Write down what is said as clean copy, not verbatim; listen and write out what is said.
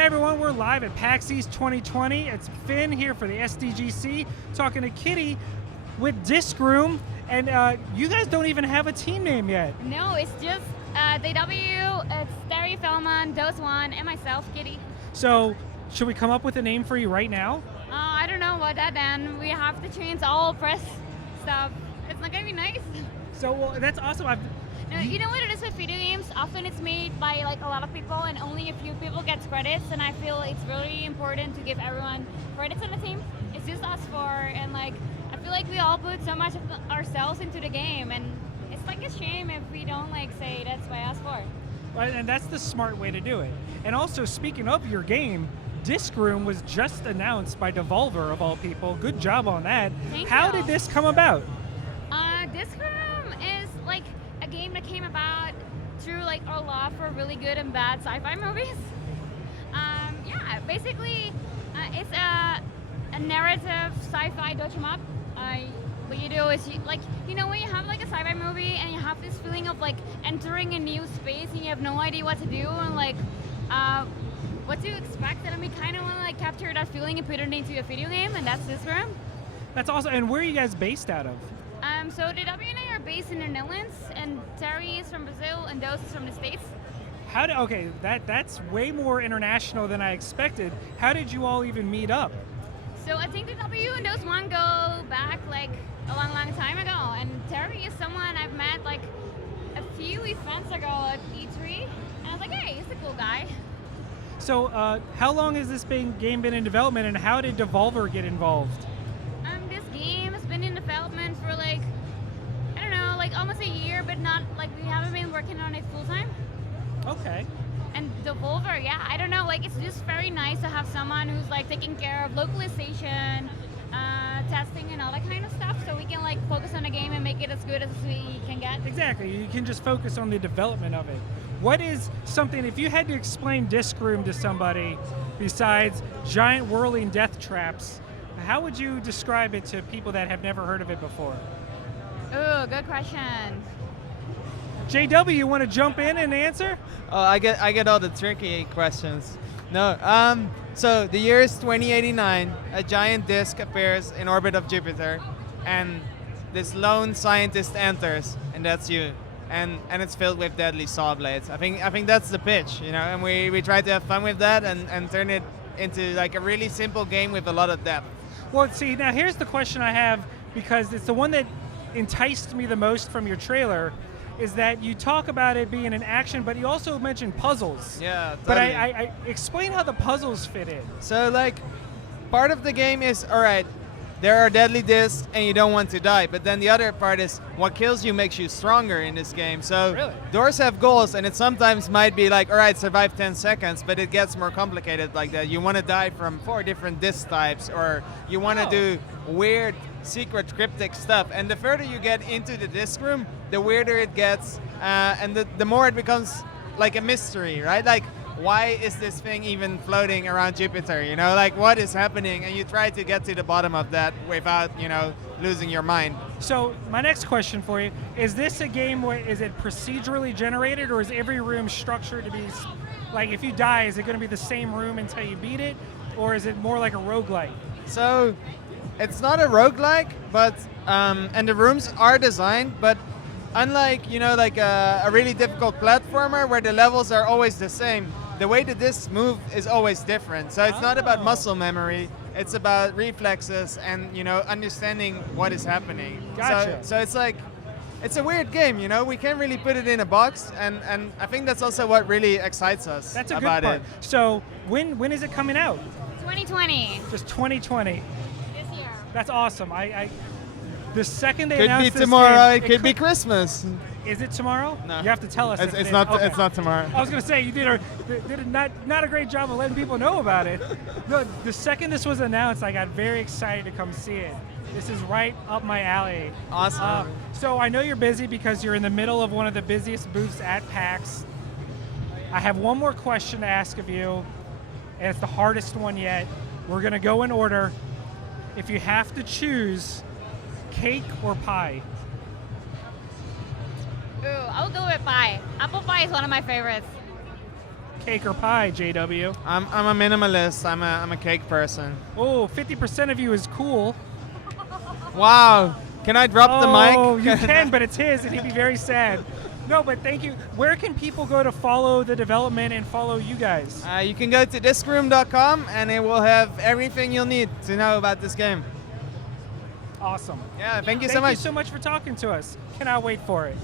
Hey everyone, we're live at PAX East 2020. It's Finn here for the SDGC, talking to Kitty with Disc Room, and you guys don't even have a team name yet. No, it's just DW, it's Terry Feldman, Dose1, and myself, Kitty. So, should we come up with a name for you right now? I don't know about that then. We have to change all press stuff. It's not gonna be nice. So, well, that's awesome. No, you know what it is with video games? Often it's made by like a lot of people and only a few people get credits, and I feel it's really important to give everyone credits on the team. It's just us four, and like I feel like we all put so much of ourselves into the game, and it's like a shame if we don't like say that's by us four. Right, and that's the smart way to do it. And also, speaking of your game, Disc Room was just announced by Devolver, of all people. Good job on that. How did this come about? Disc Room is like a game that came about through like our love for really good and bad sci-fi movies. Yeah, basically, it's a narrative sci-fi dosh 'em up. What you do is you know when you have like a sci-fi movie and you have this feeling of like entering a new space and you have no idea what to do and like what to expect, and we kind of want to like capture that feeling and put it into a video game, and that's Disc Room. That's awesome. And where are you guys based out of? So the W and I are based in the Netherlands, and Terry is from Brazil, and Dose is from the States. Okay, that's way more international than I expected. How did you all even meet up? So I think the W and Dose1 go back like a long, long time ago, and Terry is someone I've met like a few events ago at E3, and I was like, hey, he's a cool guy. So how long has this game been in development, and how did Devolver get involved? This game has been in development for like, I don't know, like almost a year, but not like we haven't been working on it full time. Okay. And Devolver, yeah, I don't know, like it's just very nice to have someone who's like taking care of localization, testing and all that kind of stuff, so we can like focus on the game and make it as good as we can get. Exactly, you can just focus on the development of it. What is something, if you had to explain Disc Room to somebody besides giant whirling death traps, how would you describe it to people that have never heard of it before? Ooh, good question. JW, you want to jump in and answer? Oh, I get all the tricky questions. No, so the year is 2089. A giant disk appears in orbit of Jupiter, and this lone scientist enters, and that's you. And it's filled with deadly saw blades. I think that's the pitch, you know. And we try to have fun with that and turn it into like a really simple game with a lot of depth. Well, see, now here's the question I have, because it's the one that enticed me the most from your trailer, is that you talk about it being an action, but you also mentioned puzzles. Yeah, totally. But I explain how the puzzles fit in. So like, part of the game is, all right, there are deadly discs and you don't want to die, but then the other part is what kills you makes you stronger in this game. So really? Doors have goals, and it sometimes might be like, all right, survive 10 seconds, but it gets more complicated like that. You want to die from 4 different disc types, or you want to do weird secret cryptic stuff. And the further you get into the Disc Room, the weirder it gets, and the more it becomes like a mystery, right? Like, why is this thing even floating around Jupiter? You know, like what is happening? And you try to get to the bottom of that without, you know, losing your mind. So my next question for you, is this a game where, is it procedurally generated, or is every room structured to be, like if you die, is it going to be the same room until you beat it? Or is it more like a roguelike? So it's not a roguelike, but, and the rooms are designed, but unlike, you know, like a really difficult platformer where the levels are always the same, the way the discs move is always different. So it's not about muscle memory, it's about reflexes and, you know, understanding what is happening. Gotcha. So it's like, it's a weird game, you know, we can't really put it in a box, and I think that's also what really excites us That's a about good part. it. So when is it coming out? 2020. Just 2020. This year. That's awesome. The second they Could announce be this tomorrow, game, it could be Christmas. Is it tomorrow? No. You have to tell us. It's, if it's it not. is. Okay. It's not tomorrow. I was going to say, you did not a great job of letting people know about it. No, the second this was announced, I got very excited to come see it. This is right up my alley. Awesome. So I know you're busy because you're in the middle of one of the busiest booths at PAX. I have one more question to ask of you, and it's the hardest one yet. We're going to go in order. If you have to choose, cake or pie? Ooh, I'll go with pie. Apple pie is one of my favorites. cake or pie, JW? I'm a minimalist. I'm a cake person. Oh, 50% of you is cool. Wow. Can I drop the mic? Oh, you can, but it's his, and he'd be very sad. No, but thank you. Where can people go to follow the development and follow you guys? You can go to discroom.com and it will have everything you'll need to know about this game. Awesome. Yeah, thank you so Thank much. you so much for talking to us. Cannot wait for it.